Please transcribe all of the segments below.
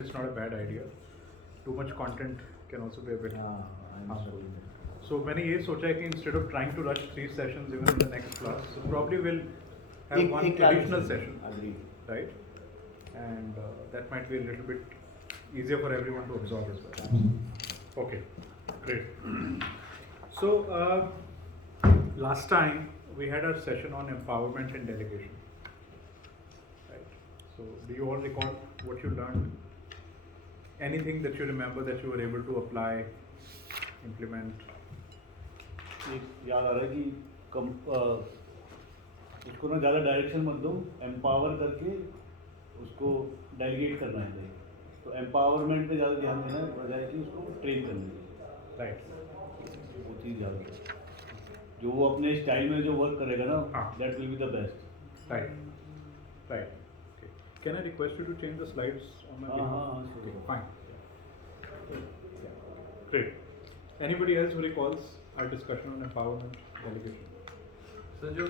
It's not a bad idea. Too much content can also be a bit harmful. So मैंने ये सोचा है कि instead of trying to rush 3 sessions even in the next class, so probably we'll have one additional session, Agreed. right? And that might be a little bit easier for everyone to absorb as well. Okay, great. So last time we had our session on empowerment and delegation, right? So do you all recall what you learned? Anything that you remember that you were able to apply, implement? एक याद आ रहा है कि उसको ना ज़्यादा direction मत दो, एम्पावर करके उसको डेलीगेट करना है चाहिए. तो एम्पावरमेंट पे ज़्यादा ध्यान देना है बजाय कि उसको ट्रेन करने चाहिए. Right. वो चीज़ याद रहे. जो वो अपने स्टाइल में जो वर्क करेगा ना, that will be the best. Right. Right. Okay. Can I request you to change the slides on my behalf? sure. Okay, fine. Great. Anybody else who recalls our discussion on empowerment, delegation? So जो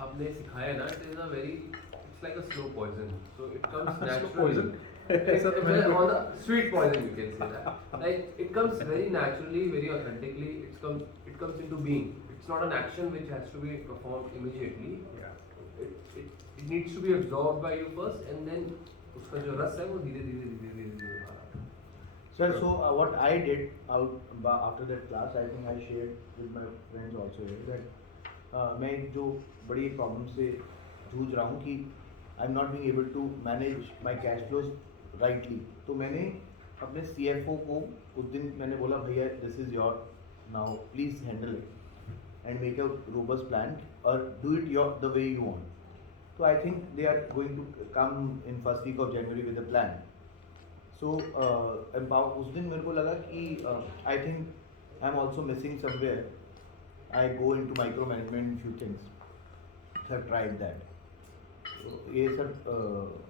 आपने सिखाया ना, it is a very, it's like a slow poison. So it comes Slow naturally. poison? ऐसा तो मैंने Or the sweet poison, you can say that. Like it comes very naturally, very authentically. It comes into being. It's not an action which has to be performed immediately. Yeah. It needs to be absorbed by you first, and then उसका जो रस है वो धीरे धीरे Sir, so what I did after that class, I think I shared with my friends also here that मैं जो बड़ी प्रॉब्लम से जूझ रहा हूँ कि I am not being able to manage my cash flows rightly. तो मैंने अपने CFO को उस दिन मैंने बोला, भैया this is your now, please handle it and make a robust plan और do it your the way you want. तो I think they are going to come in first week of January with a plan. So उस दिन मेरे को लगा कि I think I am also missing somewhere. I go in to micro management few things. Sir tried that. तो ये सब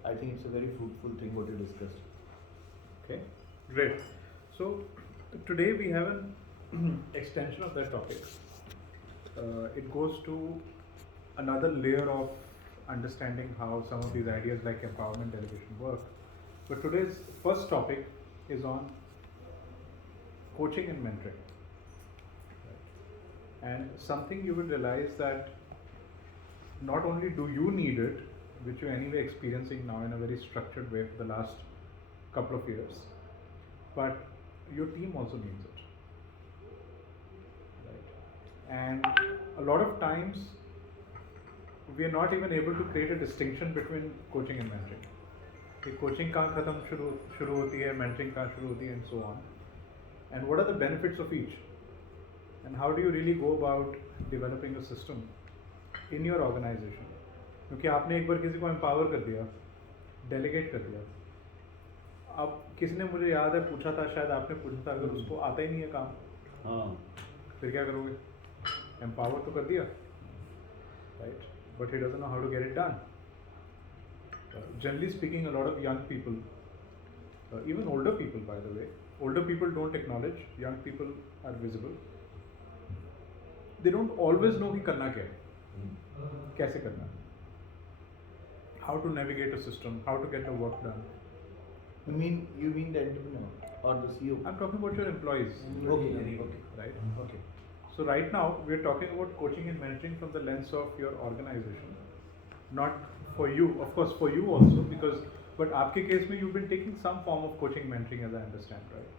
I think it's a very fruitful thing what you discussed. Okay, great. So today we have an extension of that topic. It goes to another layer of understanding how some of these ideas like empowerment, delegation work. But today's first topic is on coaching and mentoring. And something you will realize that not only do you need it, which you're anyway experiencing now in a very structured way for the last couple of years, but your team also needs it. Right? And a lot of times we are not even able to create a distinction between coaching and mentoring. कि coaching कहाँ खत्म शुरू होती है, mentoring कहाँ शुरू होती है, and so on, and what are the benefits of each, and how do you really go about developing a system in your organisation. क्योंकि आपने एक बार किसी को एम्पावर कर दिया, डेलीगेट कर दिया. अब किसी ने मुझे याद है पूछा था, शायद आपने पूछा था, अगर उसको आता ही नहीं है काम, हाँ, फिर क्या करोगे? एम्पावर तो कर दिया, right, but he doesn't know how to get it done. Generally speaking, a lot of young people, even older people by the way, older people don't acknowledge, young people are visible. They don't always know कि करना क्या है, कैसे करना है, how to navigate a system, how to get the work done. you mean the entrepreneur or the CEO? I'm talking about your employees. Okay. Right? Okay. So right now we are talking about coaching and mentoring from the lens of your organization, not for you, of course for you also, because but आपके case में you've been taking some form of coaching mentoring as I understand, right?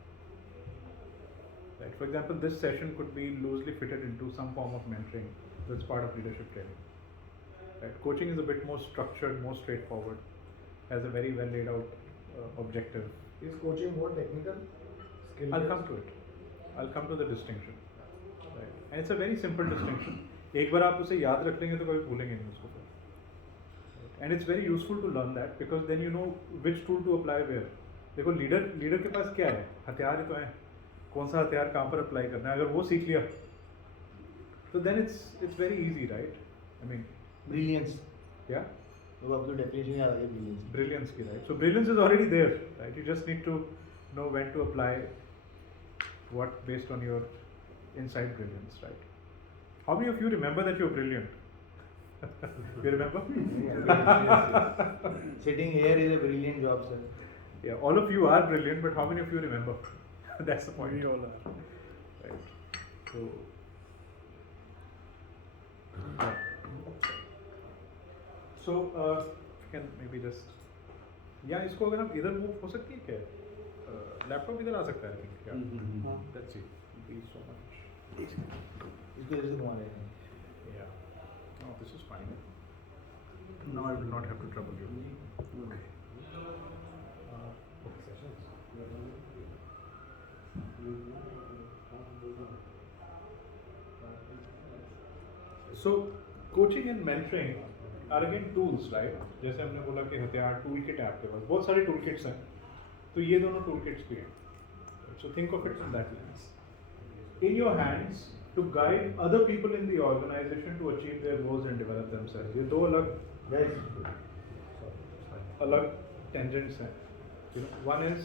Right. For example, this session could be loosely fitted into some form of mentoring that's part of leadership training. Right. Coaching is a bit more structured, more straightforward, has a very well laid out objective. Is coaching more technical? I'll come to it. I'll come to the distinction. Right. And it's a very simple distinction. एक बार आप उसे याद रख लेंगे तो कभी भूलेंगे नहीं उसको. And it's very useful to learn that, because then you know which tool to apply where. देखो लीडर के पास क्या है, हथियार ही तो है, कौन सा हथियार कहाँ पर अप्लाई करना है, अगर वो सीख लिया तो then it's very easy, right? I mean Brilliance. yeah, तो अब तो डेफिनेशन याद आ गया brilliance. brilliance की, right? So brilliance is already there, right? You just need to know when to apply what based on your inside brilliance, right? How many of you remember that you're brilliant? You remember? Sitting here is a brilliant job, sir. Yeah, all of you are brilliant, but how many of you remember? That's the point. We all are. Right. So, yeah. So, you can maybe just, या इसको अगर हम इधर move हो सकती है क्या? Laptop इधर आ सकता है क्या? हाँ। Let's see. Thank you so much. इसको इधर से घुमा रहे हैं Yeah. No, this is fine. Now I will not have to trouble you. So, coaching and mentoring are again tools, right? जैसे हमने बोला कि हथियार टूल किट है आपके पास, बहुत सारे टूल किट्स हैं, तो ये दोनों टूल किट्स भी हैं. So think of it in that lens. In your hands to guide other people in the organization to achieve their goals and develop themselves. ये दो अलग tangents हैं. You know, one is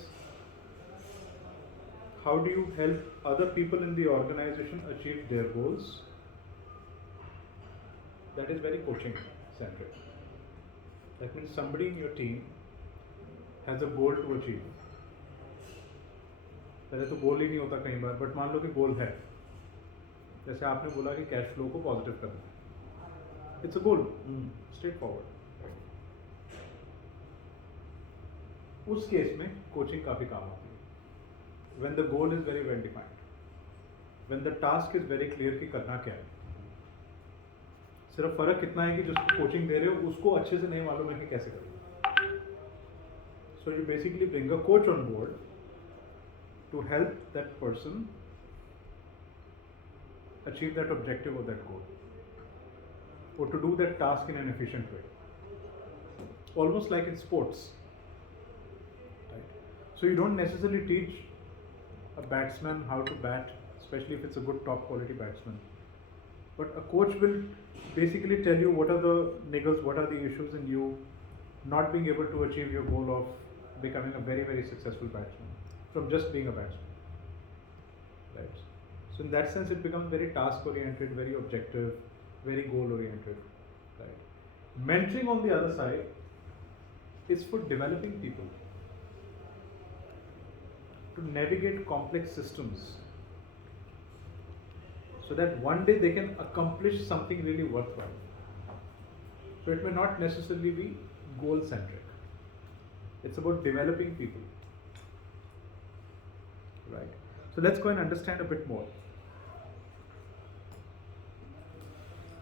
how do you help other people in the organization achieve their goals? That is very coaching centric. That means somebody in your team has a goal to achieve. पहले तो गोल ही नहीं होता कई बार, but मान लो कि गोल है. जैसे आपने बोला कि कैश फ्लो को पॉजिटिव करना है. It's a goal, straight forward. उस केस में कोचिंग काफी काम आती है. When the goal is very well defined, when the task is very clear कि करना क्या है. सिर्फ फर्क इतना है कि जिसको कोचिंग दे रहे हो उसको अच्छे से नहीं मालूम है कि कैसे करना. So you basically bring a coach on board to help that person achieve that objective or that goal, or to do that task in an efficient way, almost like in sports, right? So you don't necessarily teach a batsman how to bat, especially if it's a good top quality batsman, but a coach will basically tell you what are the niggles, what are the issues in you not being able to achieve your goal of becoming a very, very successful batsman from just being a batsman, right? So in that sense, it becomes very task oriented, very objective, very goal oriented, right? Mentoring on the other side is for developing people to navigate complex systems so that one day they can accomplish something really worthwhile. So it may not necessarily be goal centric. It's about developing people, right? So let's go and understand a bit more.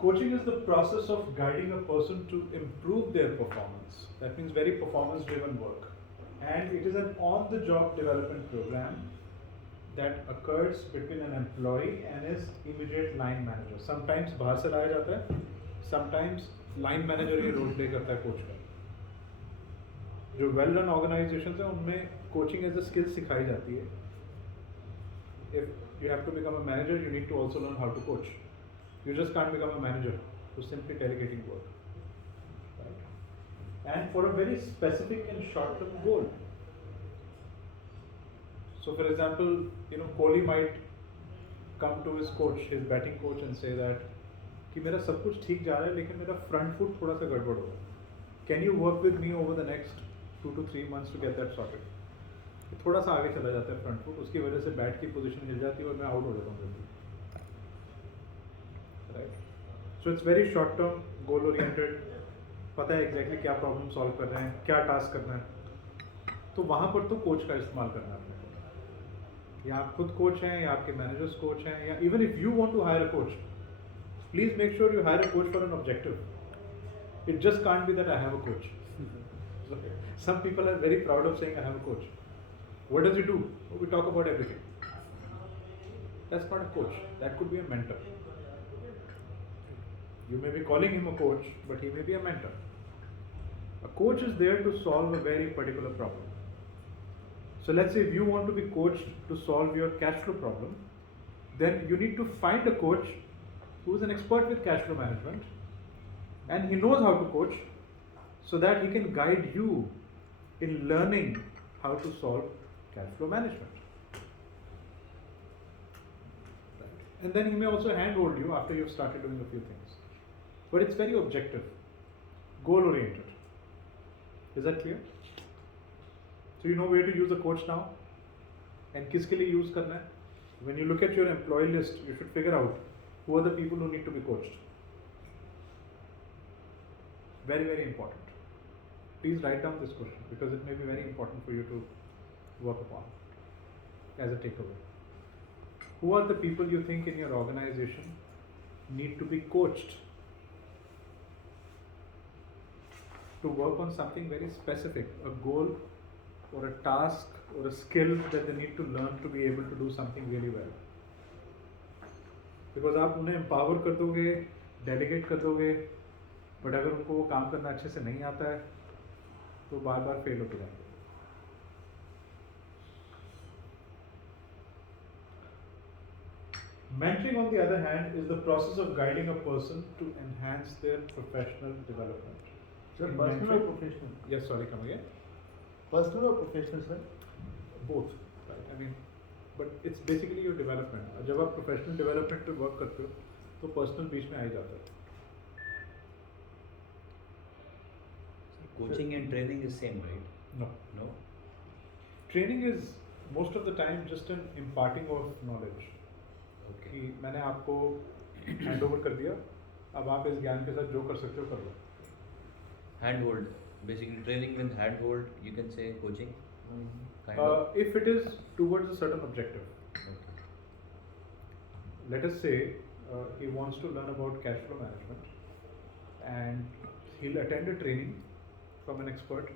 Coaching is the process of guiding a person to improve their performance. That means very performance driven work. And it is an on the job development program that occurs between an employee and his immediate line manager. Sometimes बाहर से लाया जाता है, sometimes line manager ये role play करता है coach का. जो well run organizations हैं उनमें coaching as a skill सिखाई जाती है. If you have to become a manager, you need to also learn how to coach. You just can't become a manager who's simply delegating work, right? And for a very specific and short-term goal. So, for example, you know, Kohli might come to his coach, his batting coach, and say that कि मेरा सब कुछ ठीक जा रहा है लेकिन मेरा front foot थोड़ा सा गड़बड़ हो रहा है. Can you work with me over the next 2 to 3 months to get that sorted? थोड़ा सा आगे चला जाता है front foot, उसकी वजह से बैट की पोजीशन हिल जाती है और मैं आउट हो जाता हूँ जल्दी. Right? So it's very short term, goal oriented. पता है exactly क्या problem solve कर रहे हैं, क्या task करना है. तो वहाँ पर तो coach का इस्तेमाल करना है. या आप खुद coach हैं, या आपके managers coach हैं, या even if you want to hire a coach, please make sure you hire a coach for an objective. It just can't be that I have a coach. Some people are very proud of saying I have a coach. What does he do? We talk about everything. That's not a coach. That could be a mentor. You may be calling him a coach, but he may be a mentor. A coach is there to solve a very particular problem. So let's say if you want to be coached to solve your cash flow problem, then you need to find a coach who is an expert with cash flow management and he knows how to coach so that he can guide you in learning how to solve cash flow management. Right. And then he may also handhold you after you've started doing a few things. But it's very objective, goal oriented. Is that clear? So you know where to use a coach now, and किसके लिए use करना है. When you look at your employee list, you should figure out who are the people who need to be coached. Very, very important. Please write down this question because it may be very important for you to work upon as a takeaway. Who are the people you think in your organization need to be coached to work on something very specific, a goal or a task or a skill that they need to learn to be able to do something really well. Because आप उन्हें empower कर दोगे, delegate कर दोगे, but अगर उनको वो काम करना अच्छे से नहीं आता है, तो बार बार fail होते जाएंगे. Mentoring, on the other hand, is the process of guiding a person to enhance their professional development. Sir, In personal or mentoring- professional? Yes, sorry, come again. Personal or professional, sir? Both, right? I mean, but it's basically your development. जब आप professional development पे work करते हो, तो personal बीच में आ ही जाता है. Coaching and training is same, right? No. No? Training is most of the time just an imparting of knowledge. Okay. कि मैंने आपको hand over कर दिया, अब आप इस ज्ञान के साथ जो कर सकते हो कर लो. Handhold. Basically, training with handhold, you can say coaching. Kind If it is towards a certain objective. Okay. Let us say he wants to learn about cash flow management and he'll attend a training from an expert,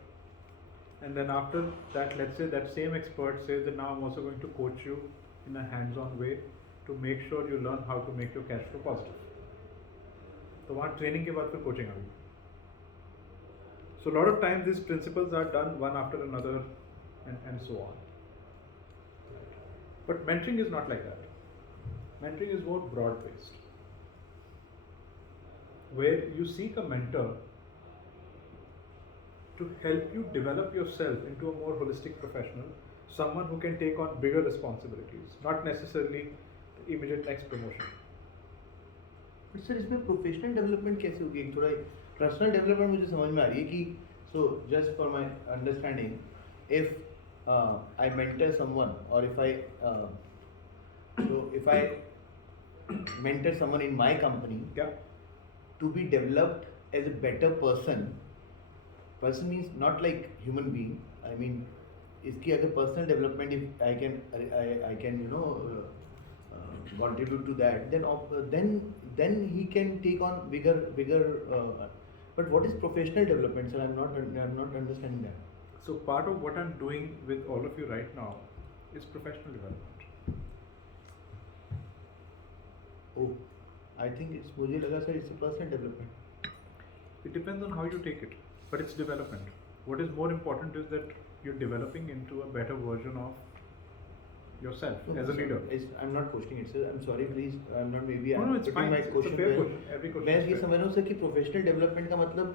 and then after that, let's say that same expert says that now I'm also going to coach you in a hands-on way to make sure you learn how to make your cash flow positive. तो वहाँ training के बाद फिर coaching आ गई. So a lot of times these principles are done one after another and so on. But mentoring is not like that. Mentoring is more broad based, where you seek a mentor to help you develop yourself into a more holistic professional, someone who can take on bigger responsibilities, not necessarily the immediate next promotion. But sir इसमें professional development कैसे होगी? एक थोड़ा personal development मुझे समझ में आ रही है कि so just for my understanding if I mentor someone और if I mentor someone in my company Yeah. to be developed as a better person means not like human being. I mean, इसकी अगर personal development, if I can you know contribute to that, then he can take on bigger but what is professional development, sir? I'm not understanding that. So part of what I'm doing with all of you right now is professional development. Oh, I think it's मुझे लगा sir it's a personal development. It depends on how you take it, but it's development. What is more important is that you're developing into a better version of yourself as a leader. I'm not questioning it, sir. I'm sorry, please. I'm not maybe. No, I'm no, it's putting fine. my It's a question fair well. question. Every question मैं is ये fair. समझ रहा हूँ sir कि professional development का मतलब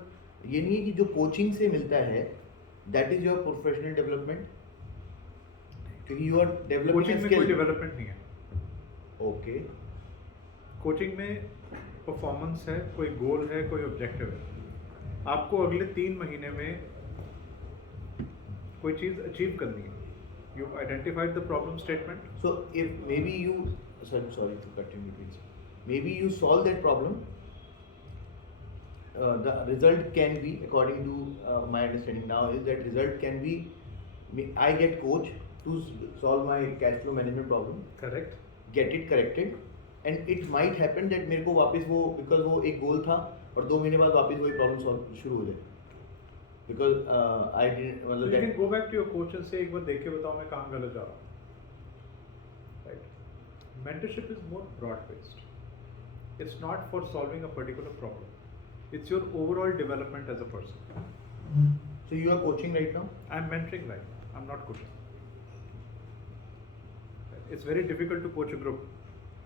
ये नहीं है कि जो कोचिंग से मिलता है that is your professional development, क्योंकि यू आर डेवलपिंग कोचिंग में कोई डेवलपमेंट नहीं है. ओके. कोचिंग में परफॉर्मेंस है, कोई गोल है, कोई ऑब्जेक्टिव है. आपको अगले 3 महीने में कोई चीज़ अचीव करनी है. You identified the problem statement. So if maybe you, sir, sorry to cut you in between, sir. Maybe you solve that problem. The result can be, according to my understanding now, is that result can be, I get coach to solve my cash flow management problem, correct. get it corrected, and it might happen that मेरे को वापस वो because वो एक गोल था और 2 महीने बाद वापस वही प्रॉब्लम सॉल्व शुरू हो जाए. Because I didn't So मतलब you can that go back to your coach and say एक बार देख के बताओ मैं कहाँ गलत जा रहा हूँ. Right. Mentorship is more broad based. It's not for solving a particular problem. It's your overall development as a person. so you are coaching right now. I'm mentoring right now. I'm not coaching. It's very difficult to coach a group.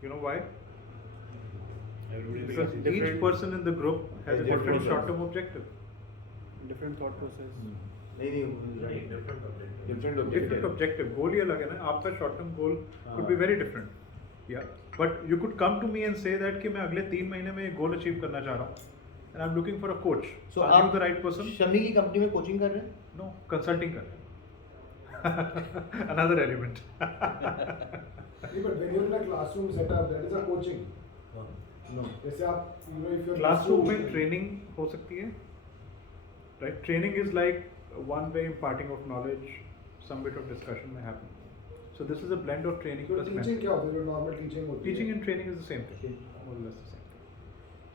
You know why? Because each person in the group has a different different short-term objective. different thought process. नहीं different objective. Different objective. Goal ही अलग है ना. आपका short-term goal could be very different. Yeah. But you could come to me and say that कि मैं अगले 3 महीने में एक goal achieve करना चाह रहा हूँ. And I'm looking for a coach. So Are you the right person? Shami की कंपनी में कोचिंग कर रहे हैं? No. Consulting कर रहे हैं. another element. Yeah, but when you're in a classroom setup, that is a coaching. No. जैसे आप, you know, if you're Classroom में training हो सकती है, right? Training is like one way imparting of knowledge, some bit of discussion may happen. So this is a blend of training So plus teaching mentoring. क्या होता है? जो normal teaching होती है. Teaching and training is the same thing, more or less the same thing.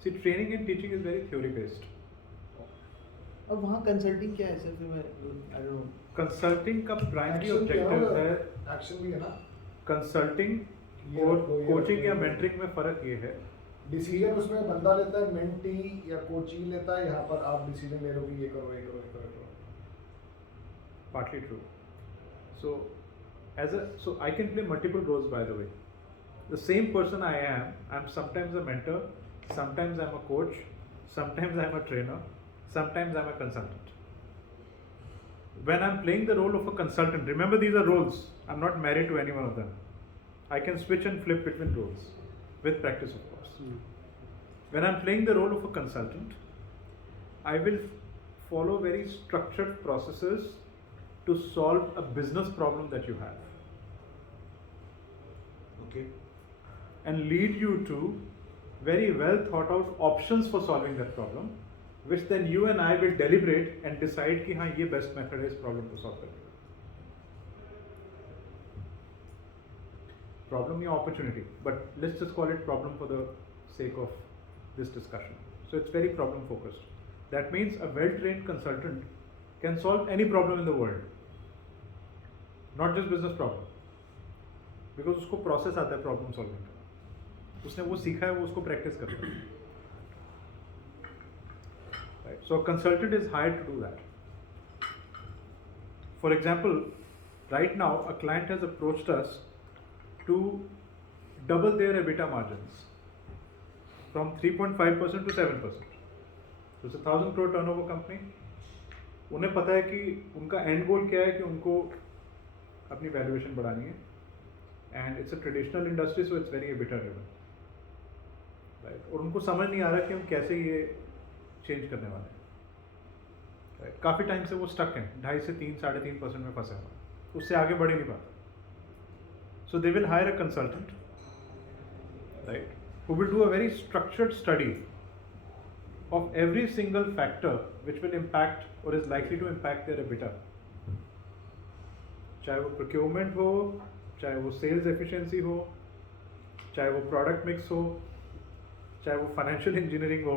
See, training and teaching is very theory based. और वहाँ consulting क्या है सर? फिर मैं आई डोंट नो. Consulting का primary Action क्या objective होगा? है, Action भी है ना. consulting ये और रखो, ये coaching रखो, या ये mentoring में फर्क ये है. डिसीजन उसमें बंदा लेता है, मेंटी या कोची लेता है. यहाँ पर आप डिसीजन ले रहे हो कि ये करो, ये करो, ये करो, ये करो. Partly true. So, so I can play multiple roles, by the way. The same person I am, I'm sometimes a mentor, sometimes I'm a coach, sometimes I'm a trainer, sometimes I'm a consultant. When I'm playing the role of a consultant, remember these are roles. I'm not married to any one of them. I can switch and flip between roles with practice, of course. When I'm playing the role of a consultant, I will follow very structured processes to solve a business problem that you have okay. and lead you to very well thought out options for solving that problem, which then you and I will deliberate and decide कि हाँ ये best method है इस problem को solve करने का. Problem या opportunity, but let's just call it problem for the sake of this discussion. So it's very problem focused. That means a well-trained consultant can solve any problem in the world, not just business problem, because उसको process आता है problem solving का. उसने वो सीखा है, वो उसको practice करता है. Right? So a consultant is hired to do that. For example, right now a client has approached us to double their EBITDA margins from 3.5% to 7%. So it's a 1,000 crore turnover company. उन्हें पता है कि उनका end goal क्या है, कि उनको अपनी valuation बढ़ानी है. And it's a traditional industry, so it's very EBITDA driven. Right? और उनको समझ नहीं आ रहा कि हम कैसे ये चेंज करने वाले हैं. Right? काफ़ी टाइम से वो स्टक हैं, 2.5 से 3-3.5% में फंसे हुए हैं, उससे आगे बढ़ ही नहीं पाते. So they will hire a consultant, right, who will do a very structured study of every single factor which will impact or is likely to impact their EBITDA. चाहे वो procurement हो, चाहे वो sales efficiency हो, चाहे वो product mix हो, चाहे वो financial engineering हो,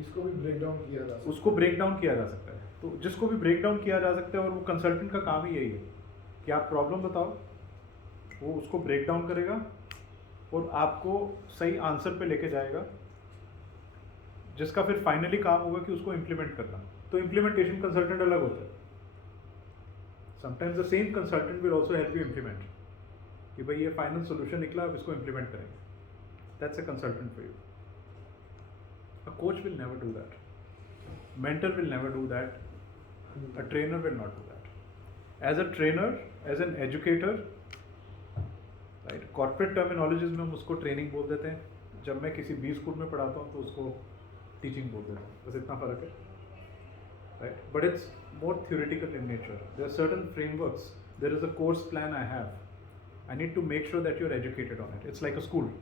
इसको भी ब्रेक डाउन किया जा सकता है. उसको ब्रेक डाउन किया जा सकता है. तो जिसको भी ब्रेक डाउन किया जा सकता है, और वो कंसल्टेंट का काम ही यही है कि आप प्रॉब्लम बताओ, वो उसको ब्रेक डाउन करेगा और आपको सही आंसर पे लेके जाएगा, जिसका फिर फाइनली काम होगा कि उसको इम्प्लीमेंट करना. तो इम्प्लीमेंटेशन कंसल्टेंट अलग होता है. Sometimes the same consultant will also help you implement, कि भाई ये फाइनल सोल्यूशन निकला, अब इसको इम्प्लीमेंट करेंगे. That's a consultant for you. A coach will never do that. Mentor will never do that. A trainer will not do that. As a trainer, as an educator, right? Corporate terminologies में हम उसको training बोल देते हैं. जब मैं किसी B school में पढ़ाता हूँ तो उसको teaching बोल देता हूँ. बस इतना फर्क है. Right? But it's more theoretical in nature. There are certain frameworks. There is a course plan I have. I need to make sure that you're educated on it. It's like a school.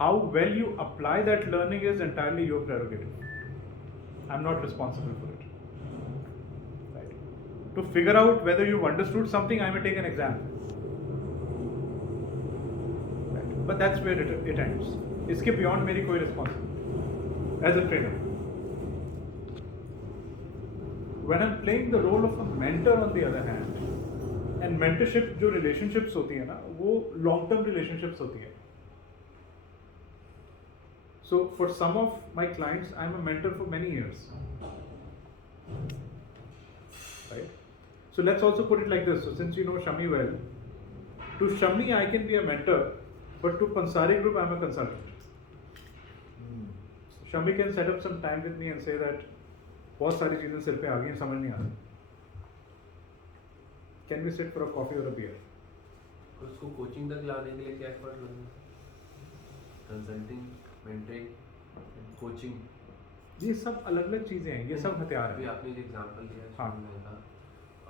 How well you apply that learning is entirely your prerogative. I'm not responsible for it. Right? To figure out whether you've understood something, I may take an exam. Right? But that's where it ends. इसके beyond मेरी कोई responsibility as a trainer. When I'm playing the role of a mentor on the other hand, and mentorship जो relationships होती है ना, वो long term relationships होती है. So for some of my clients, I'm a mentor for many years. Right? So let's also put it like this. So since you know Shami well, to Shami I can be a mentor, but to Pansari Group I'm a consultant. Shami can set up some time with me and say that बहुत सारी चीजें सिर पे आ गई हैं, समझ नहीं आ रही. Can we sit for a coffee or a beer? उसको कोचिंग तक लाने के लिए क्या एफर्ट लगेगा? Consulting, mentoring, coaching. ये सब अलग अलग चीज़ें हैं, ये सब हथियार अभी हैं। आपने जो एग्जांपल दिया है हाँ। शुरू में था,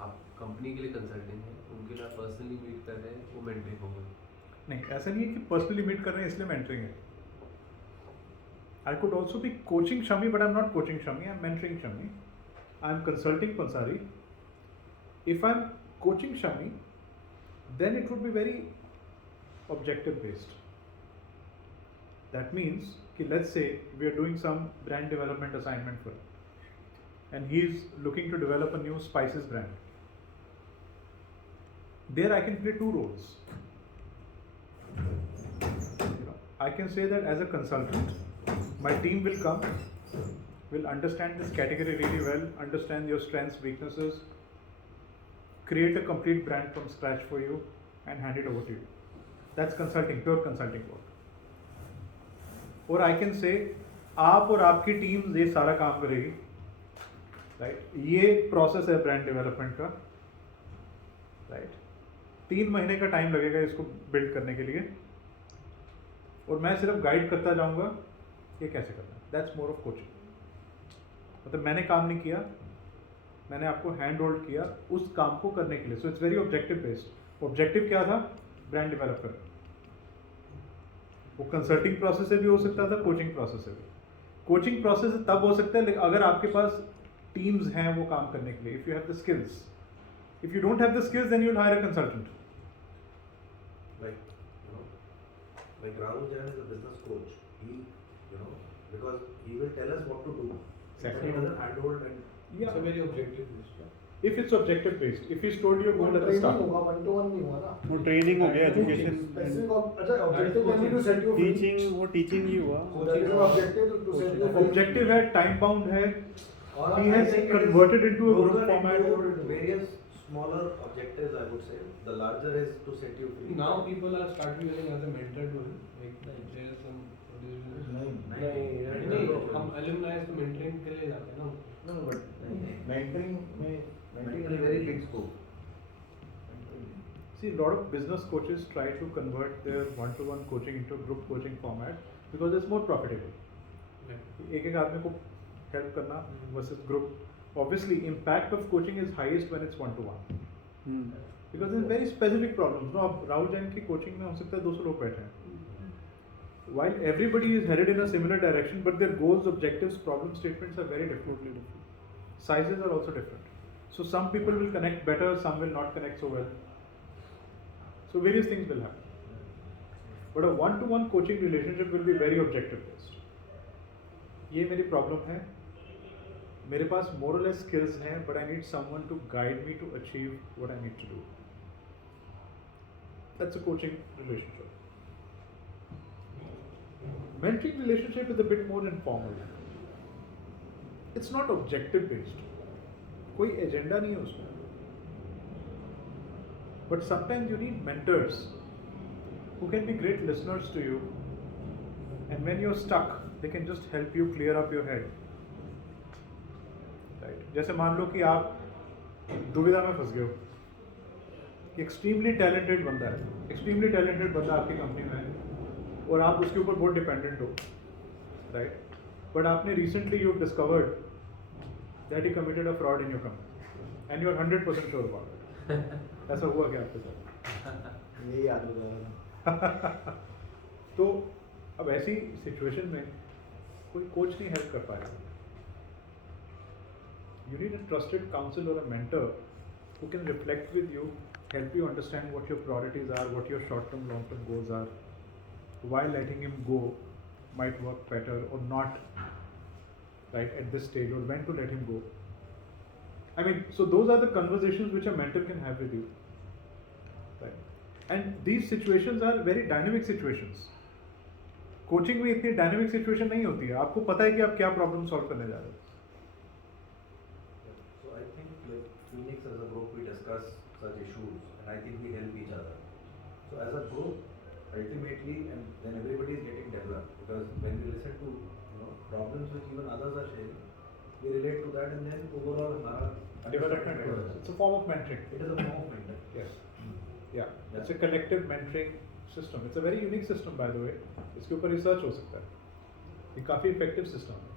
आप कंपनी के लिए कंसल्टिंग है, उनके लिए पर्सनली मीट कर रहे हैं, वो मेंटरिंग हो गई। नहीं, ऐसा नहीं है कि पर्सनली मीट कर रहे हैं इसलिए मेंटरिंग है। I could also be coaching Shami, but I'm not coaching Shami, I'm mentoring Shami. I'm consulting Pansari. If I'm coaching Shami, then it would be very objective based. That means, कि let's say we are doing some brand development assignment for him, and he is looking to develop a new spices brand. There I can play two roles. I can say that as a consultant, my team will come, will understand this category really well, understand your strengths, weaknesses, create a complete brand from scratch for you, and hand it over to you. That's consulting, pure consulting work. Or I can say, आप और आपकी team ये सारा काम करेगी, right? ये process है brand development का, राइट? 3 महीने का टाइम लगेगा इसको बिल्ड करने के लिए, और मैं सिर्फ गाइड करता जाऊंगा ये कैसे करना है. That's more of coaching. मतलब मैंने काम नहीं किया, मैंने आपको हैंड होल्ड किया उस काम को करने के लिए. So it's very objective based. Objective क्या था? ब्रांड डेवलप करना. वो कंसल्टिंग प्रोसेस से भी हो सकता था, कोचिंग प्रोसेस से भी. कोचिंग प्रोसेस तब हो सकता है अगर आपके पास टीम्स हैं वो काम करने के लिए. If you have the skills. If you don't have the skills then you will hire a consultant. Like Rahul Jain is a business coach. He, because he will tell us what to do. Exactly. He doesn't handhold and Yeah. It's a very objective list. If it's objective based, if he's told you goal at the training start. होगा, 1-to-1 नहीं हुआ ना. वो training हो गया, education, Specific अच्छा objective only to set you free. Teaching, वो teaching ही हुआ. That is an objective to set you free. Objective है, time bound है. or He has I think it is converted into a group broken format. into various smaller objectives. I would say the larger is to set you free. Now people are start using as a mentor tool. Like there is some. नहीं, हम alumni तो mentoring के लिए जाते हैं ना. No, but mentoring is a very big scope. See, a lot of business coaches try to convert their one-to-one coaching into a group coaching format because it's more profitable. एक आदमी को help करना versus group. Obviously, impact of coaching is highest when it's one-to-one. Because there's very specific problems. No, अब राहुल जैन की coaching में हो सकता है 200 लोग बैठे हैं. While everybody is headed in a similar direction, but their goals, objectives, problem statements are very different. Sizes are also different. So some people will connect better, some will not connect so well. So various things will happen. But a one-to-one coaching relationship will be very objective based. ये मेरी problem है. मेरे पास more or less skills हैं, but I need someone to guide me to achieve what I need to do. That's a coaching relationship. Mentoring relationship is a bit more informal. It's not objective based. कोई agenda नहीं है उसमें. But sometimes you need mentors who can be great listeners to you, and when you're stuck, they can just help you clear up your head. Right? जैसे मान लो कि आप दुविधा में फंस गए हो. एक्सट्रीमली टैलेंटेड बंदा है, एक्सट्रीमली टैलेंटेड बंदा आपकी कंपनी में है और आप उसके ऊपर बहुत डिपेंडेंट हो, राइट? बट आपने recently you discovered that he committed a fraud in your company and you are 100% sure about it. ऐसा हुआ क्या आपके साथ? यही याद हो जाएगा. तो अब ऐसी सिचुएशन में कोई कोच नहीं हेल्प कर पाएगा. You need a trusted council और a mentor who can reflect with you, help you understand what your priorities are, what your short-term, long-term goals are, why letting him go might work better or not, right, at this stage, or when to let him go. I mean, so those are the conversations which a mentor can have with you, right? And these situations are very dynamic situations. Coaching में इतनी dynamic situation नहीं होती है. आपको पता है कि आप क्या problem solve करने जा रहे हो. So I think like Phoenix as a group we discuss such issues and I think we help each other. So as a group, ultimately, and then everybody is getting developed because when we listen to problems which even others are sharing, we relate to that and then overall हमारा Development process. It's a form of mentoring. It is a form of mentoring. Yes. Yeah. It's a collective mentoring system. It's a very unique system, by the way. इसके ऊपर research हो सकता है. ये काफी effective system है.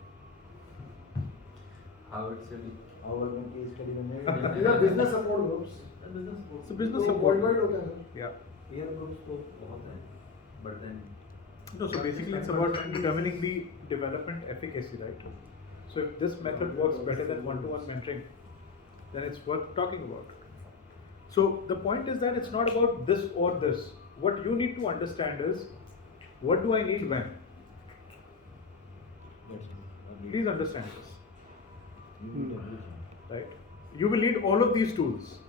Harvard study. और में केस स्टडी में These are business support groups. Business support. So business तो support. worldwide होते हैं सर. Yeah. peer groups तो बहुत हैं, but then No, so basically it's about determining the development efficacy, right? So if this method works better than one-to-one mentoring, then it's worth talking about. So the point is that it's not about this or this. What you need to understand is, what do I need when? Please understand this, right? You will need all of these tools.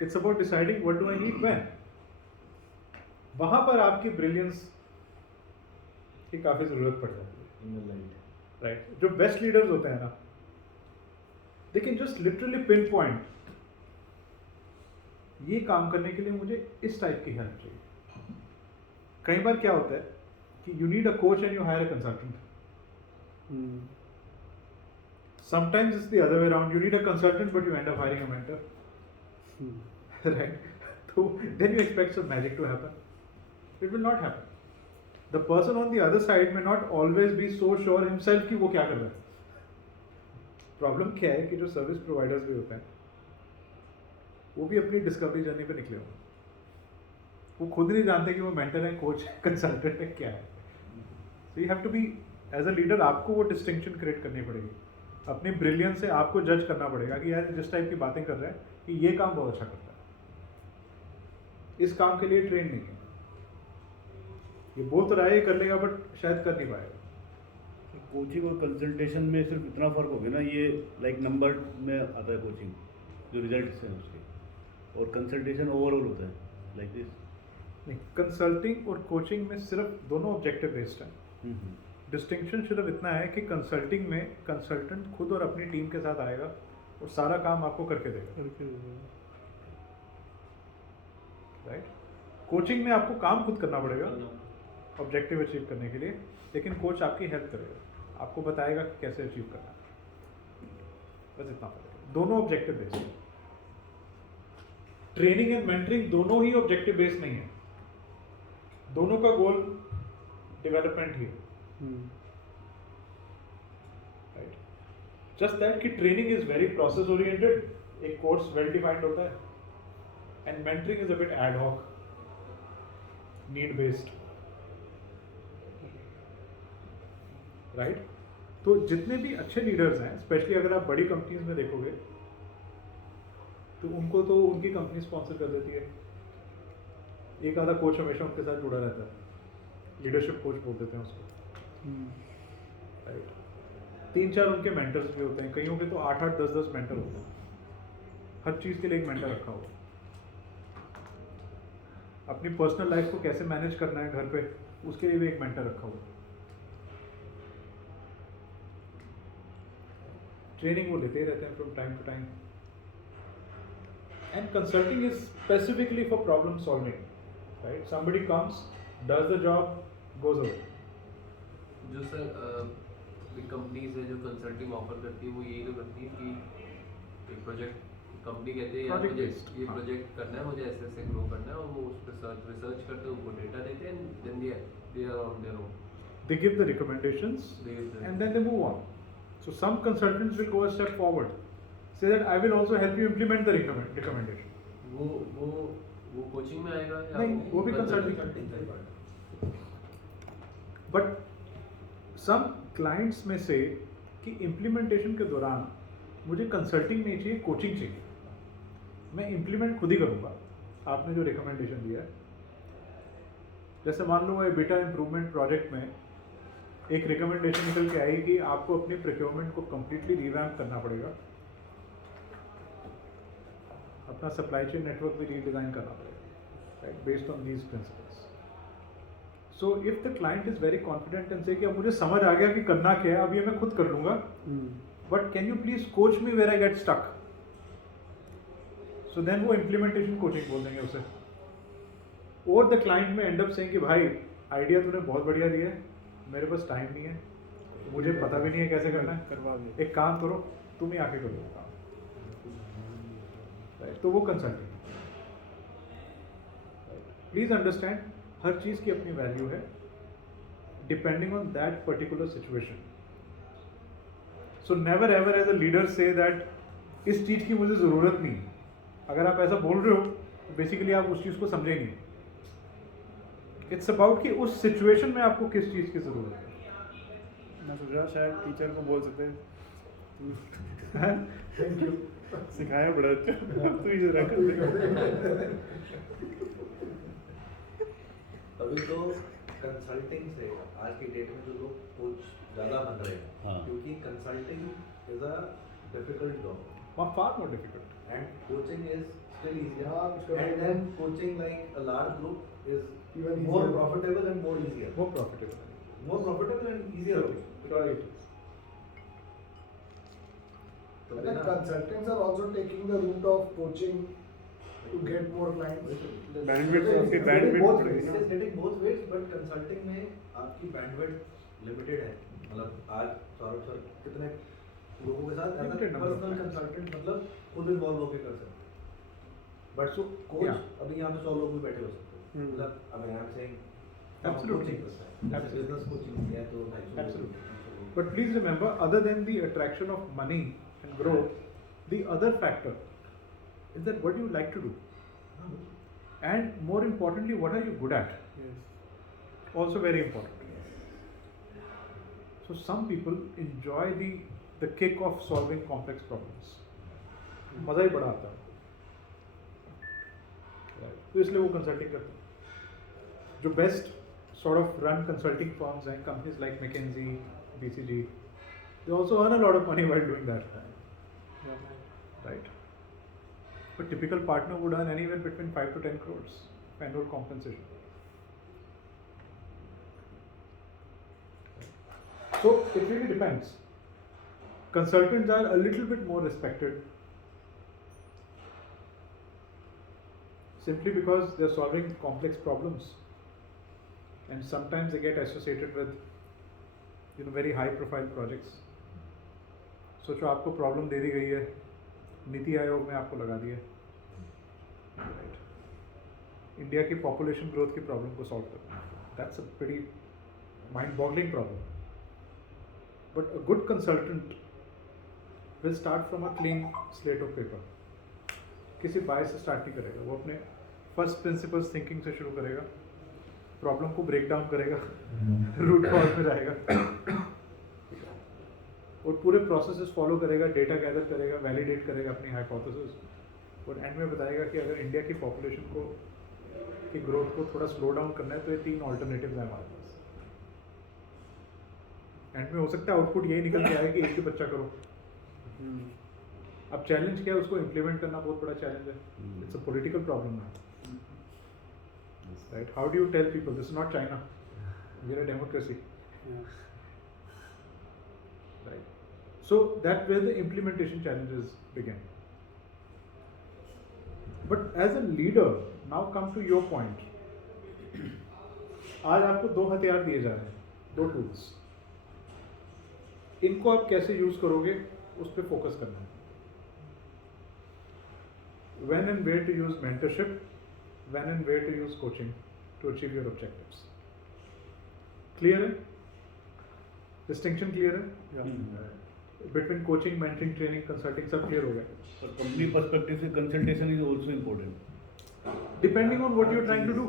It's about deciding what do I need when. वहाँ पर आपकी brilliance की काफ़ी ज़रूरत पड़ जाती है, right? जो best leaders होते हैं ना, they can just literally pinpoint, ये काम करने के लिए मुझे इस टाइप की हेल्प चाहिए. कई बार क्या होता है कि you need a coach and you hire a consultant. Sometimes it's the other way around. You need a consultant, but you end up hiring a mentor. Right? So then you expect some magic to happen. It will not happen. The person on the other side may not always be so sure himself कि वो क्या कर रहा है. Problem क्या है कि जो service providers भी होते हैं, वो भी अपनी discovery journey पे निकले होंगे. वो खुद नहीं जानते कि वो mentor है, coach है, consultant है, क्या है. So you have to be, as a leader, आपको वो distinction create करनी पड़ेगी. अपनी ब्रिलियंस से आपको जज करना पड़ेगा कि यार जिस टाइप की बातें कर रहे हैं कि ये काम बहुत अच्छा करता है, इस काम के लिए ट्रेन नहीं है, ये बोल तो रहा है ये कर लेगा बट शायद कर नहीं पाएगा. कोचिंग और कंसल्टेशन में सिर्फ इतना फ़र्क हो गया ना, ये लाइक नंबर में आता है कोचिंग, जो रिजल्ट्स हैं उसके, और कंसल्टेशन ओवरऑल होता है लाइक दिस. नहीं, कंसल्टिंग और कोचिंग में सिर्फ दोनों ऑब्जेक्टिव बेस्ड हैं. डिस्टिंक्शन सिर्फ इतना है कि कंसल्टिंग में कंसल्टेंट खुद और अपनी टीम के साथ आएगा और सारा काम आपको करके देगा, राइट? कोचिंग में आपको काम खुद करना पड़ेगा ऑब्जेक्टिव अचीव करने के लिए, लेकिन कोच आपकी हेल्प करेगा, आपको बताएगा कि कैसे अचीव करना है. बस इतना फर्क है. दोनों ऑब्जेक्टिव बेस्ड है. ट्रेनिंग एंड मेंटरिंग दोनों ही ऑब्जेक्टिव बेस्ड नहीं है. दोनों का गोल डेवलपमेंट ही है. Right. Just that कि training is very process oriented, एक course well defined होता है, and mentoring is a bit ad hoc, need based, right? तो जितने भी अच्छे लीडर्स हैं, स्पेशली अगर आप बड़ी कंपनीज में देखोगे, तो उनको तो उनकी कंपनी स्पॉन्सर कर देती है. एक आधा कोच हमेशा उनके साथ जुड़ा रहता है, लीडरशिप कोच बोल देते हैं उसको. राइट. 3-4 उनके मेंटर्स भी होते हैं, कईयों के तो 8-8, 10-10 मेंटर होते हैं. हर चीज़ के लिए एक मेंटर रखा हुआ. अपनी पर्सनल लाइफ को कैसे मैनेज करना है घर पे, उसके लिए भी एक मेंटर रखा हुआ. ट्रेनिंग वो लेते ही रहते हैं from time to time. And consulting is specifically for problem solving, right? Somebody comes, does the job, goes away. जो सर बिग कंपनीज है जो कंसल्टिंग ऑफर करती है, वो यही तो करती है कि एक प्रोजेक्ट कंपनी कहते हैं यार Project मुझे based, ये हाँ. प्रोजेक्ट करना है, मुझे ऐसे ऐसे ग्रो करना है, और वो उस पर रिसर्च करते हैं, उनको डेटा देते हैं, then they are on their own. They give the recommendations They give the- and then they move on. So some consultants will go a step forward, say that I will also help you implement the recommendation. वो coaching में आएगा या नहीं, वो भी consulting करेगा. But some clients में से कि implementation के दौरान मुझे consulting नहीं चाहिए, coaching चाहिए. मैं implement खुद ही करूँगा. आपने जो recommendation दिया है, जैसे मान लो ये बेटा इम्प्रूवमेंट प्रोजेक्ट में एक रिकमेंडेशन निकल के आई कि आपको अपनी प्रोक्योरमेंट को कम्प्लीटली रिवैम्प करना पड़ेगा, अपना सप्लाई चेन नेटवर्क भी रीडिज़ाइन करना पड़ेगा, right, based on these principles. So if the client is very confident and से कि अब मुझे समझ आ गया कि करना क्या है, अब ये मैं खुद कर लूँगा, but can you please coach me where I get stuck. So then वो इम्प्लीमेंटेशन कोचिंग बोल देंगे उसे. और द क्लाइंट में एंड अप सेइंग कि भाई आइडिया तूने बहुत बढ़िया दिया है, मेरे पास टाइम नहीं है, मुझे पता भी नहीं है कैसे करना है, करवा दे. एक काम करो तुम ही आके करो काम. राइट, तो वो कंसल्टिंग. प्लीज अंडरस्टैंड, हर चीज़ की अपनी वैल्यू है depending on that particular situation. So never ever as a leader say that इस चीज़ की मुझे ज़रूरत नहीं। अगर आप ऐसा बोल रहे हो तो बेसिकली आप उस चीज़ को समझेंगे। इट्स अबाउट कि उस सिचुएशन में आपको किस चीज़ की ज़रूरत है। मैं सोच रहा शायद टीचर को बोल सकते हैं थैंक यू। सिखाया बड़ा अच्छा तू ही जरा कर दे। अभी तो कंसल्टिंग से आज की डेट में जो लोग कोच ज़्यादा बन रहे हैं हाँ। क्योंकि consulting is a difficult job far more difficult. and coaching is still easier हाँ, उसका and मतलब- then coaching like a large group is Even more easier. profitable and more easier More profitable. more profitable and easier also. Surely it is. तो And the बिना- consultants are also taking the route of coaching to get more clients. Bandwidth It's आपके getting bandwidth both बढ़ेगी ways. ना। It's getting both ways, but consulting में आपकी bandwidth limited है। मतलब आज सौरभ सर कितने लोगों के साथ Limited number of personal clients. Consultant मतलब खुद इन्वॉल्व होकर कर सकते हैं। But So, coach yeah. अभी यहाँ पे 100 लोग भी बैठे हो सकते हैं। हम्म। मतलब अब I am saying Absolutely. Business coaching है तो Absolutely. But please remember, other than the attraction of money and growth, the other factor is that what do you like to do? And more importantly, what are you good at? Also very important. So some people enjoy the kick of solving complex problems. मज़ा ही बड़ा आता है। तो इसलिए वो consulting करते हैं। जो best sort of run consulting firms and companies like McKinsey, BCG, they also earn a lot of money while doing that. Right? A typical partner would earn anywhere between 5 to 10 crores annual compensation. So it really depends. Consultants are a little bit more respected simply because they're solving complex problems. And sometimes they get associated with very high profile projects. सोचो आपको problem दे दी गई है, नीति आयोग में आपको लगा दिया, right, India की population growth की प्रॉब्लम को सॉल्व करना, that's a pretty mind boggling problem. But a good consultant will start from a clean slate of paper. किसी बायस से स्टार्ट नहीं करेगा, वो अपने फर्स्ट प्रिंसिपल्स थिंकिंग से शुरू करेगा, प्रॉब्लम को ब्रेक डाउन करेगा, रूट कॉज में जाएगा और पूरे प्रोसेसेस फॉलो करेगा, डेटा गैदर करेगा, वैलिडेट करेगा अपनी हाइपोथेसिस और एंड में बताएगा कि अगर इंडिया की पॉपुलेशन को की ग्रोथ को थोड़ा स्लो डाउन करना है तो ये 3 ऑल्टरनेटिव्स हैं हमारे पास. एंड में हो सकता है आउटपुट यही निकल के आए कि एक ही बच्चा करो. अब चैलेंज क्या है, उसको इम्प्लीमेंट करना बहुत बड़ा चैलेंज है. इट्स अ पॉलिटिकल प्रॉब्लम है. Right? How do you tell people this is not China? We're a democracy. Right? So that's where the implementation challenges begin. But as a leader, now come to your point. आज आपको 2 हथियार दिए जा रहे हैं, 2 tools. इनको आप कैसे यूज करोगे उस पर फोकस करना है. When and where to use mentorship, when and where to use coaching to achieve your objectives. Clear है? Distinction clear है? Between coaching, mentoring, training, consulting, सब clear हो गया. और कंपनी पर्सपेक्टिव से consultation is also important. Depending on what you're trying to do.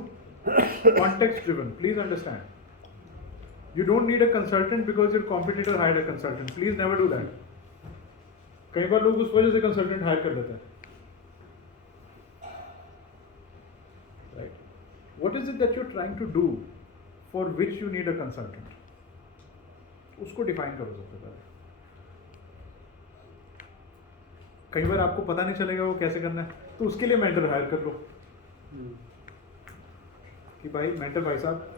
Context driven, please understand. You don't need a consultant because your competitor hired a consultant. Please never do that. कई बार लोग उस वजह से consultant hire कर लेते हैं. Right? What is it that you're trying to do for which you need a consultant? उसको define करो सबसे पहले. कई बार आपको पता नहीं चलेगा वो कैसे करना है, तो उसके लिए मेंटर हायर कर लो कि भाई मेंटर भाई साहब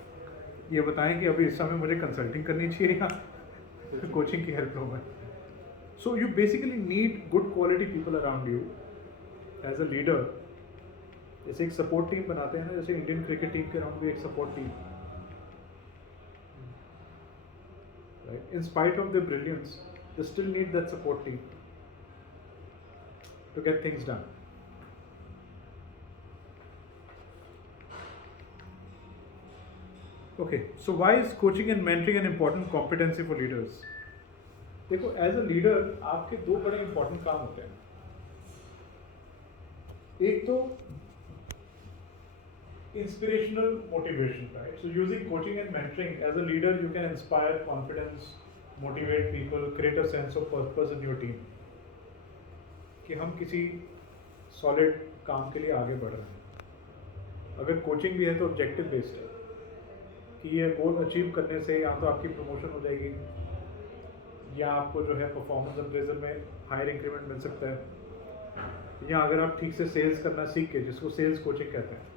ये बताएं कि अभी इस समय मुझे कंसल्टिंग करनी चाहिए या कोचिंग की हेल्प लो मैं. So you basically need good quality people around you as a leader. जैसे एक सपोर्ट टीम बनाते हैं ना, जैसे इंडियन क्रिकेट टीम के अराउंड भी एक support team, right. In spite of the brilliance they still need that support team to get things done. Okay, so why is coaching and mentoring an important competency for leaders? देखो as a leader आपके दो बड़े important काम होते हैं. एक तो inspirational motivation, right? So using coaching and mentoring as a leader, you can inspire confidence, motivate people, create a sense of purpose in your team. कि हम किसी solid काम के लिए आगे बढ़ रहे हैं. अगर coaching भी है तो objective based है कि ये goal achieve करने से या तो आपकी promotion हो जाएगी या आपको जो है performance appraisal में higher increment मिल सकता है, या अगर आप ठीक से sales करना सीख के, जिसको sales coaching कहते हैं,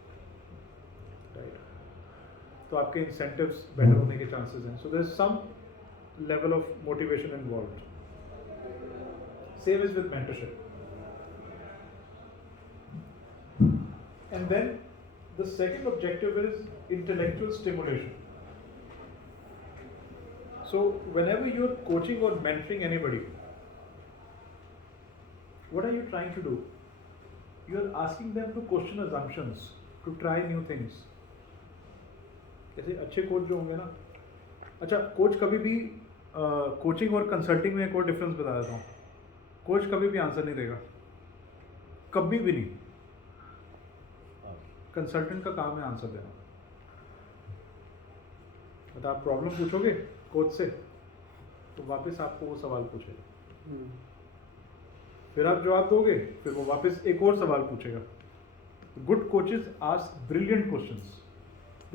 तो आपके इंसेंटिव्स बेटर होने के चांसेस हैं. So there is some level of motivation involved. Same is with mentorship. And then the second objective is intellectual stimulation. So whenever you are coaching और mentoring anybody, what are you trying to do? You are asking them to question assumptions, to try new things. जैसे अच्छे coach जो होंगे ना, अच्छा coach कभी भी coaching और कंसल्टिंग में एक और डिफरेंस बता देता हूँ. कोच कभी भी आंसर नहीं देगा, कभी भी नहीं. कंसल्टेंट का काम है आंसर देना. बट आप प्रॉब्लम पूछोगे कोच से तो वापस आपको वो सवाल पूछेगा, फिर आप जवाब दोगे, फिर वो वापस एक और सवाल पूछेगा. Good coaches ask brilliant questions.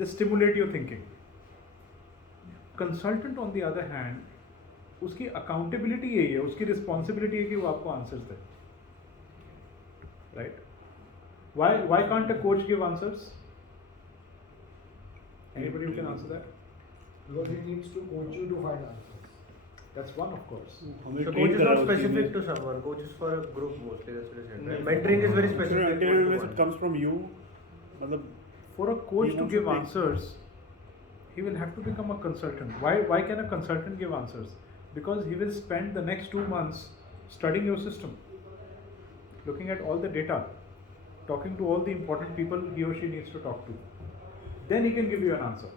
They stimulate your thinking. Consultant on the other hand, उसकी accountability यही है, उसकी responsibility है कि वो आपको answers they. Right? Why can't a coach give answers? Anybody who can answer that? Because he needs to coach you to find answers. That's one, of course. हमें So train coach is करा not उसके specific लिए. to someone. Coach is for a group mostly. That's what I said. Right? Mm. Mentoring is very So specific. until one to unless one. it comes from you, मतलब For a coach He to wants give to take- answers, he will have to become a consultant. Why can a consultant give answers? Because he will spend the next 2 months studying your system, looking at all the data, talking to all the important people he or she needs to talk to. Then he can give you an answer.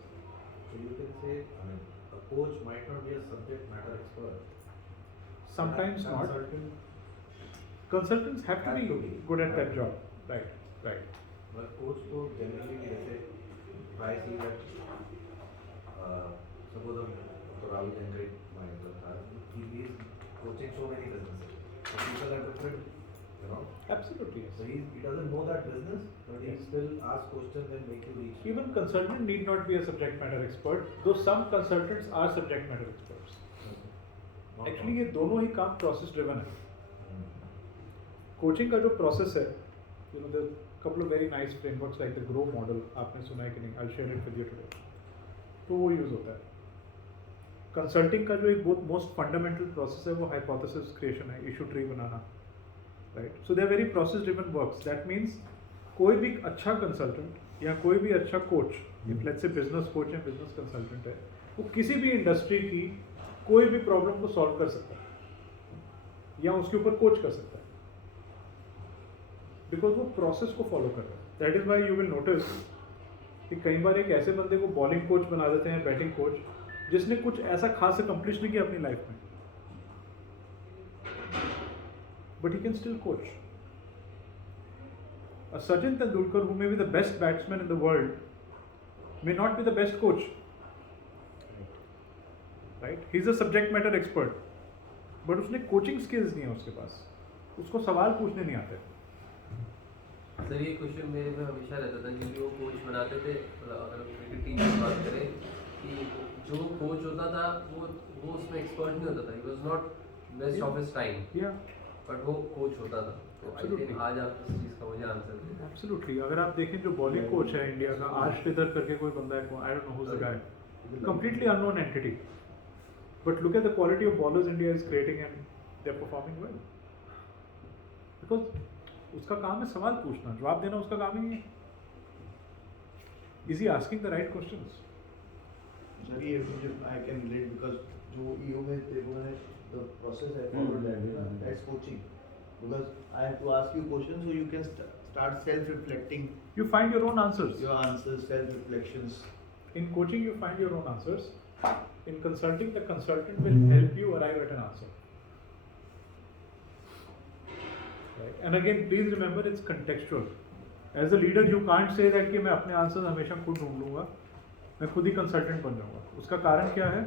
So you can say, I mean, a coach might not be a subject matter expert. Sometimes A not. consultant, Consultants have to be good at that job. Right, right. but coach तो generally जैसे if I see that suppose Dr. Rahul Jankari, my brother, he is coaching so many businesses. So people are different, you know. Absolutely. So he doesn't know that business, but he still ask questions and make you reach. Even consultant need not be a subject matter expert, though some consultants are subject matter experts. Not Actually ये दोनों ही काम process driven है. Coaching का जो process है, you know, there are couple of very nice frameworks like the GROW model, आपने सुना है कि नहीं? I'll share it with you today. तो वो यूज होता है. कंसल्टिंग का जो एक बहुत मोस्ट फंडामेंटल प्रोसेस है वो हाइपोथेसिस क्रिएशन है, इशू ट्री बनाना, right? So they are very process driven works. That means कोई भी अच्छा कंसल्टेंट या कोई भी अच्छा coach, if let's say business coach या बिजनेस कंसल्टेंट है, वो किसी भी इंडस्ट्री की कोई भी प्रॉब्लम को सॉल्व कर सकता है या उसके ऊपर कोच कर सकता है, बिकॉज वो प्रोसेस को फॉलो कर रहा है. That is why you will notice कि कई बार एक ऐसे बंदे को बॉलिंग कोच बना देते हैं, बैटिंग कोच, जिसने कुछ ऐसा खास अकम्प्लिश नहीं किया अपनी लाइफ में, but he can still coach. Sachin Tendulkar, who may be the best batsman in the world, may not be the best coach. Right? He's a subject matter expert, but उसने coaching skills नहीं है उसके पास, उसको सवाल पूछने नहीं आते. Sir ये क्वेश्चन मेरे में हमेशा रहता था क्योंकि वो कोच बनाते थे. अगर क्रिकेट टीम की बात करें कि जो कोच होता था वो उसमें एक्सपर्ट नहीं होता था. He was not best of his time, Yeah, but वो कोच होता था. तो आई Absolutely. थिंक आज आप इस चीज़ का मुझे आंसर दें. absolutely. अगर आप देखें जो बॉलिंग कोच है इंडिया का, आर्शविदर करके कोई बंदा है, I don't know who's the guy, completely unknown entity, but look at the quality of bowlers India is creating and they're performing well, because उसका काम है सवाल पूछना, जवाब देना उसका काम ही नहीं है. Is he asking the right questions? Sir ये I can relate because जो EO में देखो है the process I followed that way, that's coaching. Because I have to ask you questions so you can start self-reflecting You find your own answers. your answers, self-reflections. In coaching, you find your own answers. In consulting, the consultant will help you arrive at an answer. Right? And again, please remember, it's contextual. As a leader, you can't say that कि मैं अपने answers हमेशा खुद ढूंढ लूँगा, मैं खुद ही consultant बन जाऊँगा. उसका कारण क्या है?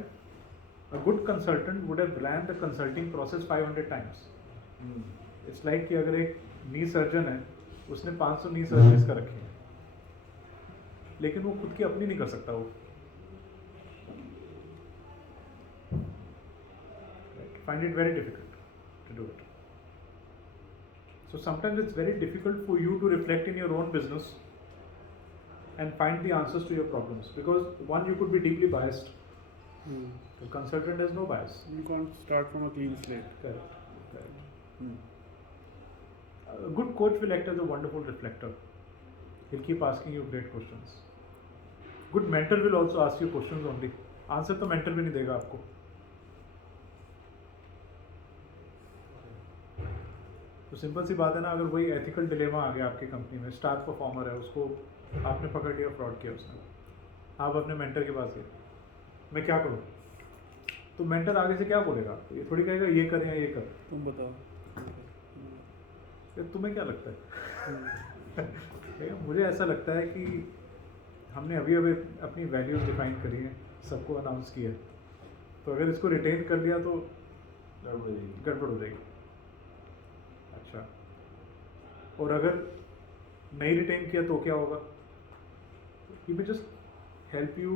A good consultant would have ran the consulting process 500 times. It's like कि अगर एक knee surgeon है, उसने 500 knee surgeries कर रखी है, लेकिन वो खुद की अपनी नहीं कर सकता वो. Find it very difficult to do it. So sometimes it's very difficult for you to reflect in your own business and find the answers to your problems, because one, you could be deeply biased. The consultant has no bias. You can't start from a clean slate. Correct. A good coach will act as a wonderful reflector. He'll keep asking you great questions. Good mentor will also ask you questions only. Answer तो mentor भी नहीं देगा आपको. तो simple सी बात है ना, अगर वही एथिकल डिलेमा आ गया आपकी कंपनी में, स्टार परफॉर्मर है, उसको आपने पकड़ लिया, फ्रॉड किया उसने, आप अपने मेंटर के पास गए, मैं क्या करूँ, तो मेंटर आगे से क्या बोलेगा, ये थोड़ी कहेगा ये कर या ये कर. तुम बताओ. तुम्हें क्या लगता है? भैया मुझे ऐसा लगता है कि हमने अभी अभी अपनी वैल्यूज डिफाइन करी हैं, सबको अनाउंस किया है, तो अगर इसको रिटेन कर लिया तो गड़बड़ हो जाएगी. अच्छा, और अगर नहीं रिटेन किया तो क्या होगा? He may just help you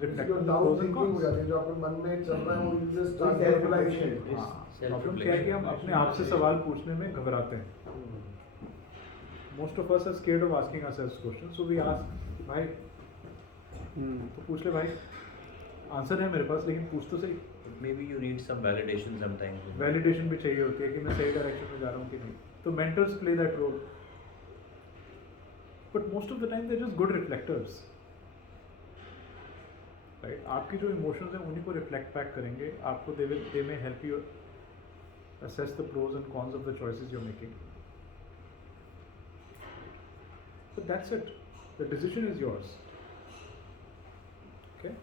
reflect जो on the doubt pros and thinking हो cons. जाती है, जो आपके मन में चल रहा है, वो you just So start self-reflection. verbalizing. हाँ, Self-reflection. प्रॉब्लम क्या है कि हम अपने आप से सवाल पूछने में घबराते हैं. Most of us are scared of asking ourselves questions, so we ask, भाई तो पूछ ले भाई, आंसर है मेरे पास, लेकिन पूछ तो सही. Maybe you need some validation sometimes. Validation भी चाहिए होती है कि मैं सही डायरेक्शन में जा रहा हूँ कि नहीं. तो mentors play that role, but most of the time they're just good reflectors. Right? आपकी जो इमोशंस हैं उन्हीं को रिफ्लेक्ट बैक करेंगे आपको. they may help you assess the pros and cons of the choices you're making. But that's it. The decision is yours. Okay?